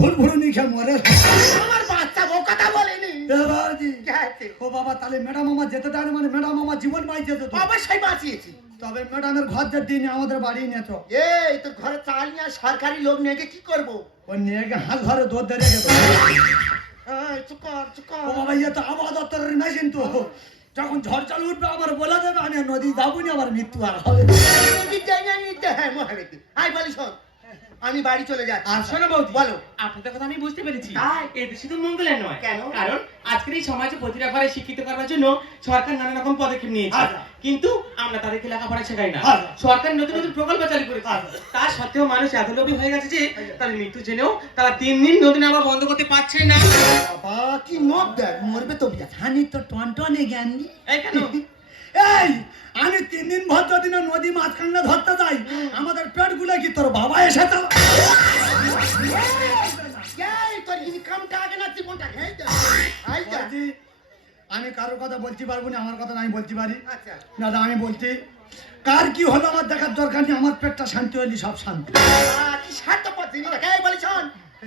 ভুল ভুল নি খেয়ে মরে আমার বাচ্চা ও কথা বলেনি। বাবাজি। ও বাবা তাহলে ম্যাডাম আমার যেতে দেয় মানে ম্যাডাম আমার জীবন বাই যেতে। অবশ্যই বাঁচিয়েছি। তবে ম্যাডামের ঘর যে দিন আমাদের বাড়ি নিয়ে এই তোর ঘরে চাল নিয়ে সরকারি লোক নিয়ে কি করব? ও নিয়ে হাত ঘরে দোর দিয়ে রেখে দেবো। এই, চুপ কর, চুপ কর। ও বাবা ইয়ে তো আবহাওয়া দপ্তরের মেশিন তো। যখন ঝড় চালু উঠবে আমার বলে দেবে আমি নদী যাব না আমার মৃত্যু আর হবে বলি শোন আমি বাড়ি চলে যাচ্ছি। আর শোনো বৌদি বলো। আপনাদের কথা আমি বুঝতে পেরেছি। তাই? এতে শুধু মঙ্গলের নয়। কেন? কারণ আজকের এই সমাজে প্রতিটা ঘরে শিক্ষিত করবার জন্য সরকার নানা রকম পদক্ষেপ নিয়েছে। কিন্তু আমরা তাদেরকে লেখাপড়া শেখাই না। সরকার নতুন নতুন প্রকল্প চালু করেছে। তার সত্ত্বেও মানুষ এত লোভী হয়ে গেছে যে তাদের মৃত্যু জেনেও তারা তিন দিন নদী নামা বন্ধ করতে পারছে না। বাবা কি নখ দেখ? মরবে তো বিয়া খানি তো টনটনে জ্ঞান দি এই কেন? এই আমি তিন দিন ভর যদি না নদী মাঝখানে ধরতে যাই। আমাদের পেটগুলো কি তোর বাবা এসে তো আমি কারোর কথা বলতে পারব না আমার কথা আমি বলতে পারি। আচ্ছা। দাদা আমি বলছি কার কি হলো আমার দেখার দরকার নেই আমার পেটটা শান্তি হলি সব শান্তি।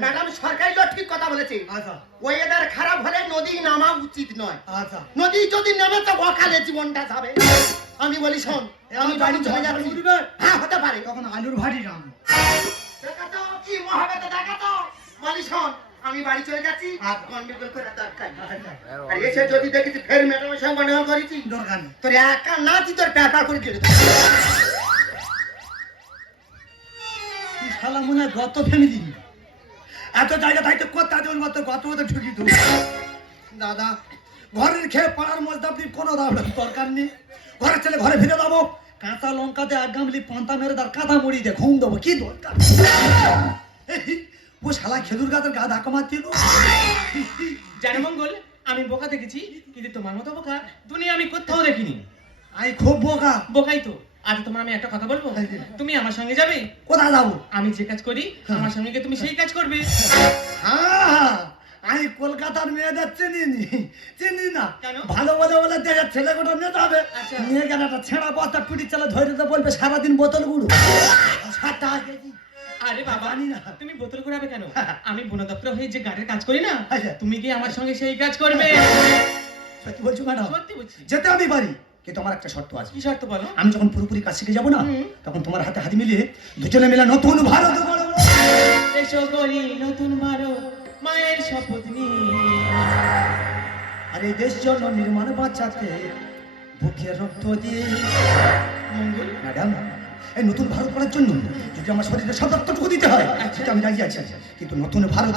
ম্যাডাম সরকারি লোক ঠিক কথা বলেছে। আচ্ছা। ওয়েদার খারাপ হলে নদী নামা উচিত নয়। আচ্ছা। নদী যদি নেমে তো অকালে জীবনটা যাবে। আমি বলি শোন আমি বাড়ি চলে যাচ্ছি। হ্যাঁ হতে পারে। তখন আলুর ভারী রাম। দেখা তো কি মহাবেদা দেখা তো। বলি শোন আমি বাড়ি চলে যাচ্ছি। আচ্ছা। আর এসে যদি দেখেছি ফের ম্যাডামের সঙ্গে গন্ডগোল করেছি। দরকার নেই। তোর একা নাচি তোর প্যাপার করে। তুই শালা মনে হয় গত দিবি এত জায়গা থাকতে কোথা দেবেন মতো গত মতো ঢুকি দেবো দাদা ঘরের খেয়ে পাড়ার আপনি কোনো দরকার নেই। ঘরের ছেলে ঘরে ফিরে যাব কাঁচা লঙ্কাতে এক গামলি পান্তা মেরে তার কাঁথা মুড়ি দিয়ে ঘুম দেবো। কি দরকার? ও শালা খেজুর গাছের গা ধাক্কা মারছিল। জানো মঙ্গল আমি বোকা দেখেছি কিন্তু তোমার মতো বোকা দুনিয়া আমি কোথাও দেখিনি। আমি খুব বোকা। বোকাই তো। আজ তোমার আমি একটা কথা বলব? তুমি আমার সঙ্গে যাবে? কোথায় যাব? আমি যে কাজ করি আমার সঙ্গে তুমি সেই কাজ করবে। হ্যাঁ আমি কলকাতার মেয়েদের চিনি নি চিনি না। কেন? ভালো বলে বলে দেশের ছেলে কোটা নিয়ে যাবে আচ্ছা। নিয়ে গেলে একটা ছেঁড়া বস্তা পিটি চালে ধরে দিতে বলবে সারাদিন বোতল গুঁড়ো। ষাট টাকা কেজি। আরে বাবা। তুমি বোতল ঘুরাবে কেন? আমি বন দপ্তর হয়ে যে গাড়ির কাজ করি না আচ্ছা। তুমি কি আমার সঙ্গে সেই কাজ করবে। সত্যি বলছো ম্যাডাম? সত্যি বলছি। যেতে আমি পারি। কিন্তু আমার একটা শর্ত আছে। কি শর্ত বলো? আমি যখন পুরোপুরি কাজ শিখে যাব না তখন তোমার হাতে হাত মিলিয়ে দুজনে মিলে নতুন ভারত গড়বো। এসো করি নতুন মারো মায়ের শপথ নিয়ে। আর এই দেশ জন্য নির্মাণ বাঁচাতে বুকে রক্ত দিয়ে। মঙ্গল। ম্যাডাম এই নতুন ভারত করার জন্য যদি আমার শরীরে সব রক্তটুকু দিতে হয় সেটা আমি রাজি আছি। কিন্তু নতুন ভারত